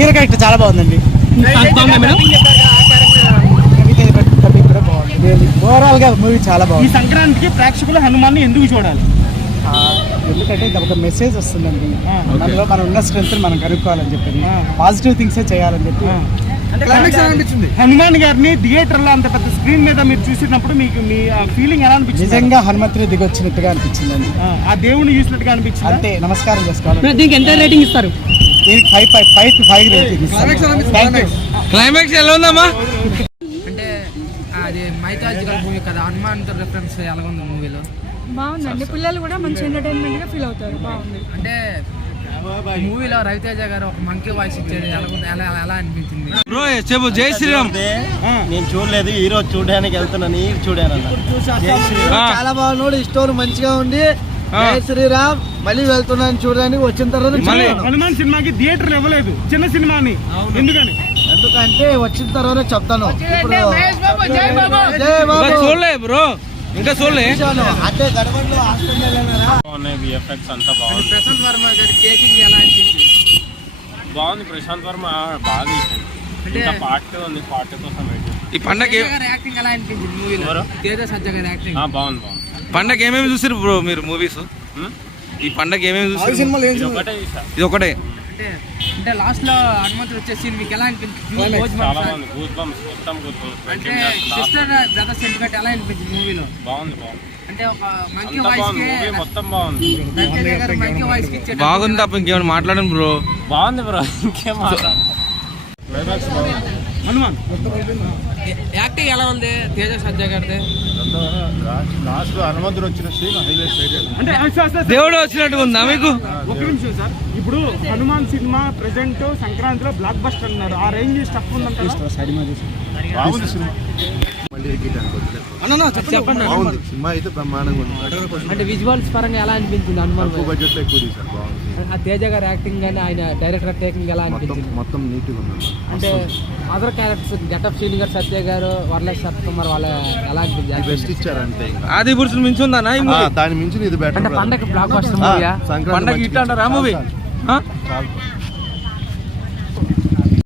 Hero character చాలా బాగుందండి. Overall గా మూవీ చాలా బాగుంది. ఈ సంక్రాంతికి ప్రేక్షకులు హనుమాన్ని ఎందుకు చూడాలి? ఎందుకంటే ఒక మెసేజ్ వస్తుందండి, మనలో మనం ఉన్న స్ట్రెంత్ మనం కనుక్కోవాలని చెప్పి, పాజిటివ్ థింగ్సే చేయాలని చెప్పి. హనుమాన్ గారిని థియేటర్ లో అంత పెద్ద స్క్రీన్ మీద మీరు చూసినప్పుడు మీకు మీ ఫీలింగ్ ఎలా అనిపించింది? నిజంగా హనుమంతుని దిగొచ్చినట్టుగా అనిపించిందండి. ఆ దేవుని చూసినట్టుగా అనిపించింది. అంతే, నమస్కారం చేసుకోవాలి. దీనికి ఎంత రేటింగ్ ఇస్తారు? దీనికి 5 రేటింగ్ ఇస్తాను. క్లైమాక్స్ ఎలా ఉందమ్మా? అంటే అది మైథాలజికల్ మూవీ కదా, హనుమాన్ రిఫరెన్స్ ఎలా ఉంది మూవీలో? బాగుందండి, పిల్లలు కూడా మంచి ఎంటర్టైన్మెంట్ గా ఫీల్ అవుతారు. బాగుంది. అంటే మూవీలో రవితేజ గారు ఒక మంకీ వాయిస్ ఇచ్చేది ఎలా అనిపించింది? బ్రో చెప్పు. జై శ్రీరామ్. నేను చూడలేదు, ఈ రోజు చూడడానికి వెళ్తున్నాను, చూడాను. చాలా బాగున్నాడు, ఈ స్టోరీ మంచిగా ఉంది. జై శ్రీరామ్. మళ్ళీ వెళ్తున్నాను చూడడానికి. వచ్చిన తర్వాత హనుమాన్ సినిమాకి థియేటర్ ఇవ్వలేదు, చిన్న సినిమాని. ఎందుకని? ఎందుకంటే వచ్చిన తర్వాత చెప్తాను. ఇప్పుడు చూడలే బ్రో, ఇంకా చూడలే. అంటే గడపలో విఎఫ్ఎక్స్ అంతా బాగుంది. ప్రశాంత్ వర్మ గారి కేకింగ్ ఎలా అనిపించింది? బాగుంది. ప్రశాంత్ వర్మ బాగా తీసింది. ఇంకా పార్ట్ ఉంది, పార్ట్ కోసం ఈ పండగ యాక్టింగ్ ఎలా అనిపించింది మూవీలో? తేజ సజ్జ గారి యాక్టింగ్ బాగుంది. పండగ ఏమేమి చూసారు బ్రో మీరు మూవీస్? ఈ పండగ ఏమేమి చూసారు? ఇది ఒకటే. అంటే లాస్ట్ లో హనుమంతుడు వచ్చే సీన్ మీకు ఎలా అనిపించింది? చాలా బాగుంది. గూస్ బంప్స్ మొత్తం. అంటే సిస్టర్ బ్రదర్ సెంటిమెంట్ ఎలా అనిపించింది మూవీలో? బాగుంది. అంటే ఒక మంకీ వాయిస్ కి మొత్తం బాగుంది. రవితేజ గారు మంకీ వాయిస్ కి ఇచ్చేటప్పుడు బాగుంది తప్ప ఇంకేమైనా మాట్లాడండి బ్రో. బాగుంది బ్రో, ఇంకేం హనుమాన్ యాక్టింగ్ ఎలా ఉంది తేజ సజ్జ గారిది? లాస్ట్ లో హనుమంతుడు వచ్చిన సీన్ హైలైట్. అంటే దేవుడు వచ్చినట్టుగా ఉందా మీకు? ఒక నిమిషం సార్, ఇప్పుడు హనుమాన్ సినిమా ప్రెసెంట్ సంక్రాంతిలో బ్లాక్ బస్టర్ అన్నారు. ఆ రేంజ్ స్టఫ్ ఉందంటే బాగుంది సినిమా. చెప్పండి. బాగుంది సినిమా అయితే బ్రహ్మాండంగా ఉంది. అంటే విజువల్స్ పరంగా ఎలా అనిపించింది హనుమాన్? తక్కువ బడ్జెట్ లో ఎక్కువ తీశారు. బాగుంది. ఆ తేజ గారి యాక్టింగ్ కానీ ఆయన డైరెక్టర్ టేకింగ్ ఎలా అనిపించింది? మొత్తం నీట్గా ఉంది. అంటే అదర్ క్యారెక్టర్స్ గెటప్ సీన్ గారు, సత్య గారు, వరలక్ష్మి సత్యకుమార్ వాళ్ళ ఎలా అనిపించింది? బెస్ట్ ఇచ్చారు అంతే. ఆది పురుషులు మించి ఉందా దాని మించి ఇది బెటర్. అంటే పండగ బ్లాక్ బస్టర్ మూవీయా? పండగ ఇట్లా అంటారా మూవీ? చాలా